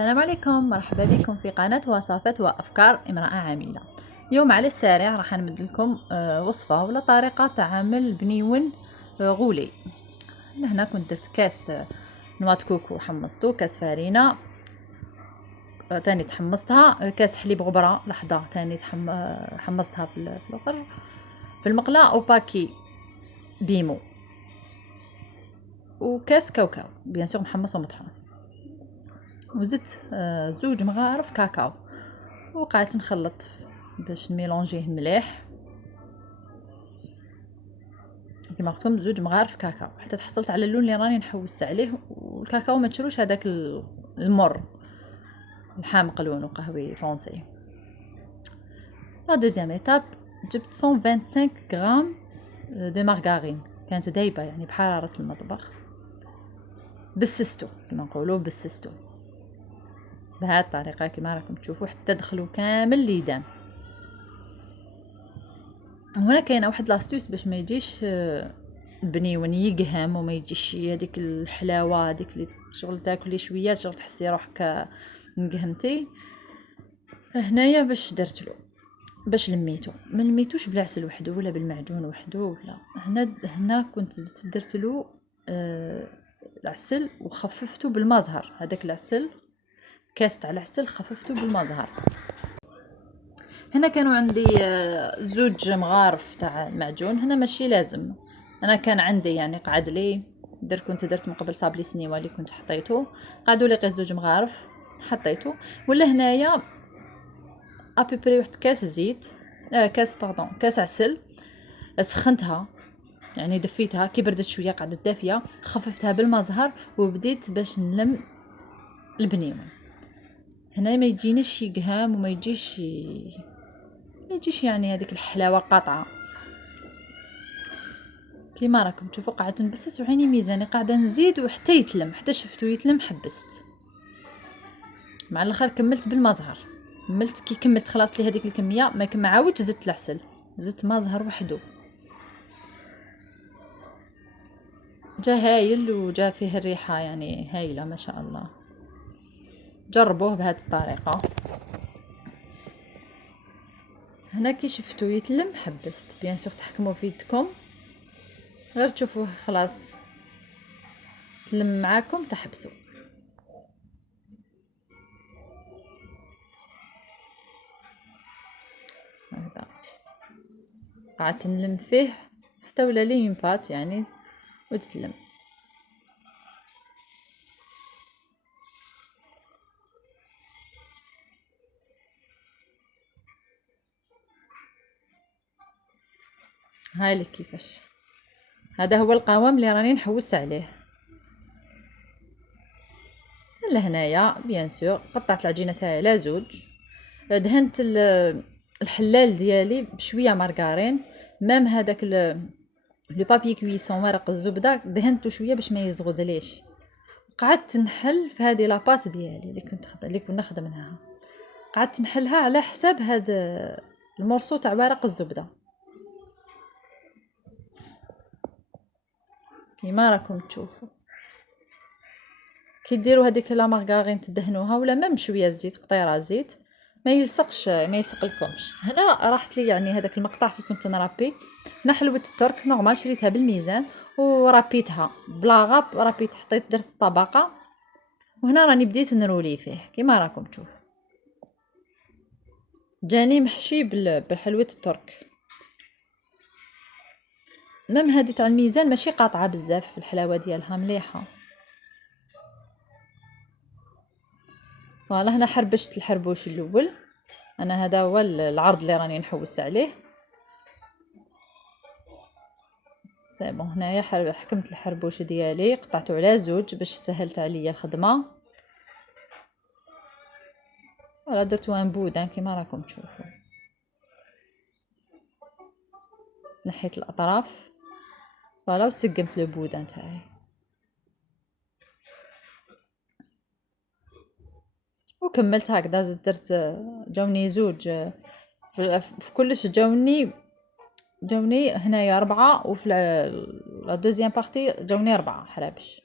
السلام عليكم، مرحبا بكم في قناة وصفات وأفكار امرأة عاملة. اليوم على السريع راح نمد لكم وصفة ولا طريقة تاع عمل بنيون غولي. لهنا كنت درت كاس نواه كوكو حمصتو، كاس فارينة تاني تحمصتها، كاس حليب غبرة لحظة تاني حمصتها في الاخر في المقلاة، او باكي بيمو، وكاس كاوكاو بيان سور محمص ومطحون، وزدت زوج مغارف كاكاو، وقعدت نخلط باش نميلونجيه مليح كيما قلت لكم زوج مغارف كاكاو حتى تحصلت على اللون اللي راني نحوس عليه. والكاكاو ما تشروش هذاك المر الحامق لونه قهوي فرنسي. لا دوزيام ايتاب جبت 125 غرام دو مارغارين، كانت دايبه يعني بحراره المطبخ، بسستو كما نقولوا بسستو بهذه الطريقه كما راكم تشوفوا حتى دخلوا كامل ليدام. هنا كاينه واحد لاستيوس باش ما يجيش بنيون يقهم وما يجيش هذيك الحلاوه هذيك اللي شغل تاكلي شويه شغل تحسي روحك مقهمتي. هنايا باش درت له باش لميتو ما لميتوش بالعسل وحده ولا بالمعجون وحده ولا هنا كنت درت له العسل وخففته بالماء زهر، هذاك العسل كاس تاع العسل خففته بالماء زهر. هنا كانوا عندي زوج مغارف تاع المعجون، هنا ماشي لازم، انا كان عندي يعني قعد لي كنت درت من قبل صابلي سنيوه اللي كنت حطيته، قعدوا لي غير زوج مغارف حطيته. ولا هنايا ابيبري واحد كاس زيت كاس عسل، سخنتها يعني دفيتها كي بردت شويه قعدت دافيه، خففتها بالماء زهر وبديت باش نلم البنيون. هنا ما يجينيش يقهام وما يجيش يعني هذيك الحلاوه قاطعه كيما راكم تشوفوا. قعدت نبسس وعيني ميزاني قاعده نزيد وحتى يتلم، حتى شفتو يتلم حبست. مع الاخر كملت بالماء زهر، كي كملت خلاص لي هذيك الكميه ما عاودش زدت العسل، زدت ماء زهر وحده. جا هايل وجا فيه الريحه يعني هايله ما شاء الله. جربوه بهذه الطريقه. هنا كي شفتو يتلم حبست، بيان سور تحكموا في يدكم غير تشوفوه خلاص تلم معاكم تحبسوا. هكذا قعدت نلم فيه حتى ولا لي من بات يعني وتتلم. هاي لك كيفاش، هذا هو القوام اللي راني نحوس عليه. لهنايا بيان سور قطعت العجينه تاعي على زوج، دهنت الحلال ديالي بشويه مارغارين، مام هذاك لو بابي كويسون ورق الزبده دهنته شويه باش ما يزغدليش. قعدت نحل في هذه لاباط ديالي اللي كنا نخدمها، قعدت نحلها على حساب هذا المورسو تاع ورق الزبده كيما راكم تشوفوا. كي ديروا هذيك لا مارغارين تدهنوها ولا ميم شويه زيت قطيره زيت ما يلصق لكمش. هنا راحت لي يعني هذاك المقطع كي كنت نرابي، هنا حلوه الترك نورمال شريتها بالميزان ورابيتها بلا غاب، رابيت حطيت درت الطبقه، وهنا راني بديت نرولي فيه كيما راكم تشوفوا. جاني محشي بحلوه الترك، ميم هذه تاع الميزان ماشي قاطعه بزاف، الحلاوه ديالها مليحه. فوالا هنا حربشت الحربوش الاول، انا هذا هو العرض اللي راني نحوس عليه. سي بون هنايا حكمت الحربوش ديالي قطعته على زوج باش سهلت عليا الخدمه. ولا درت وان بودان كيما راكم تشوفوا، نحيت الاطراف فوالا وسقمت لو بودان تاعي وكملت هكذا. درت جاوني زوج في كلش جاوني هنايا 4، وفي لا دوزيام بارتي جاوني 4 حرابش.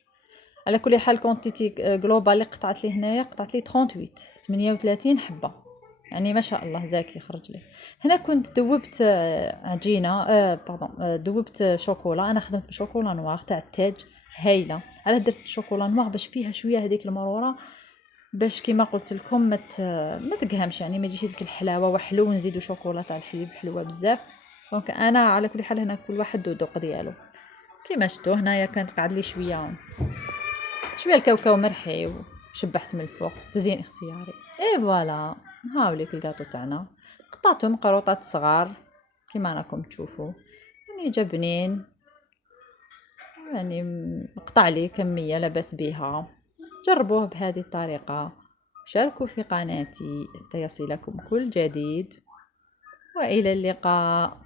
على كل حال كونتيتي جلوبال اللي قطعت لي هنايا، قطعت لي 38 حبه، يعني ما شاء الله زاكي خرج لي. هنا كنت دوبت عجينه باردون دوبت شوكولا. انا خدمت بشوكولا نوار تاع التاج هايله. على درت شوكولا نوار باش فيها شويه هذيك المروره، باش كيما قلت لكم ما تقهمش، يعني ما يجيش هذيك الحلاوه وحلو نزيدو شوكولا تاع الحليب حلوه بزاف. دونك انا على كل حال هنا كل واحد ذوق ديالو. كيما شفتوا هنايا كانت قعد لي شويه الكاوكاو مرحي وشبحت من الفوق، تزيين اختياري. اي فوالا، هاوليك الكاطو تاعنا، قطعتهم قروطات صغار كيما راكم تشوفوا، يعني جا بنين، يعني قطع لي كميه لاباس بها. جربوه بهذه الطريقه، شاركوا في قناتي حتى يصلكم كل جديد، والى اللقاء.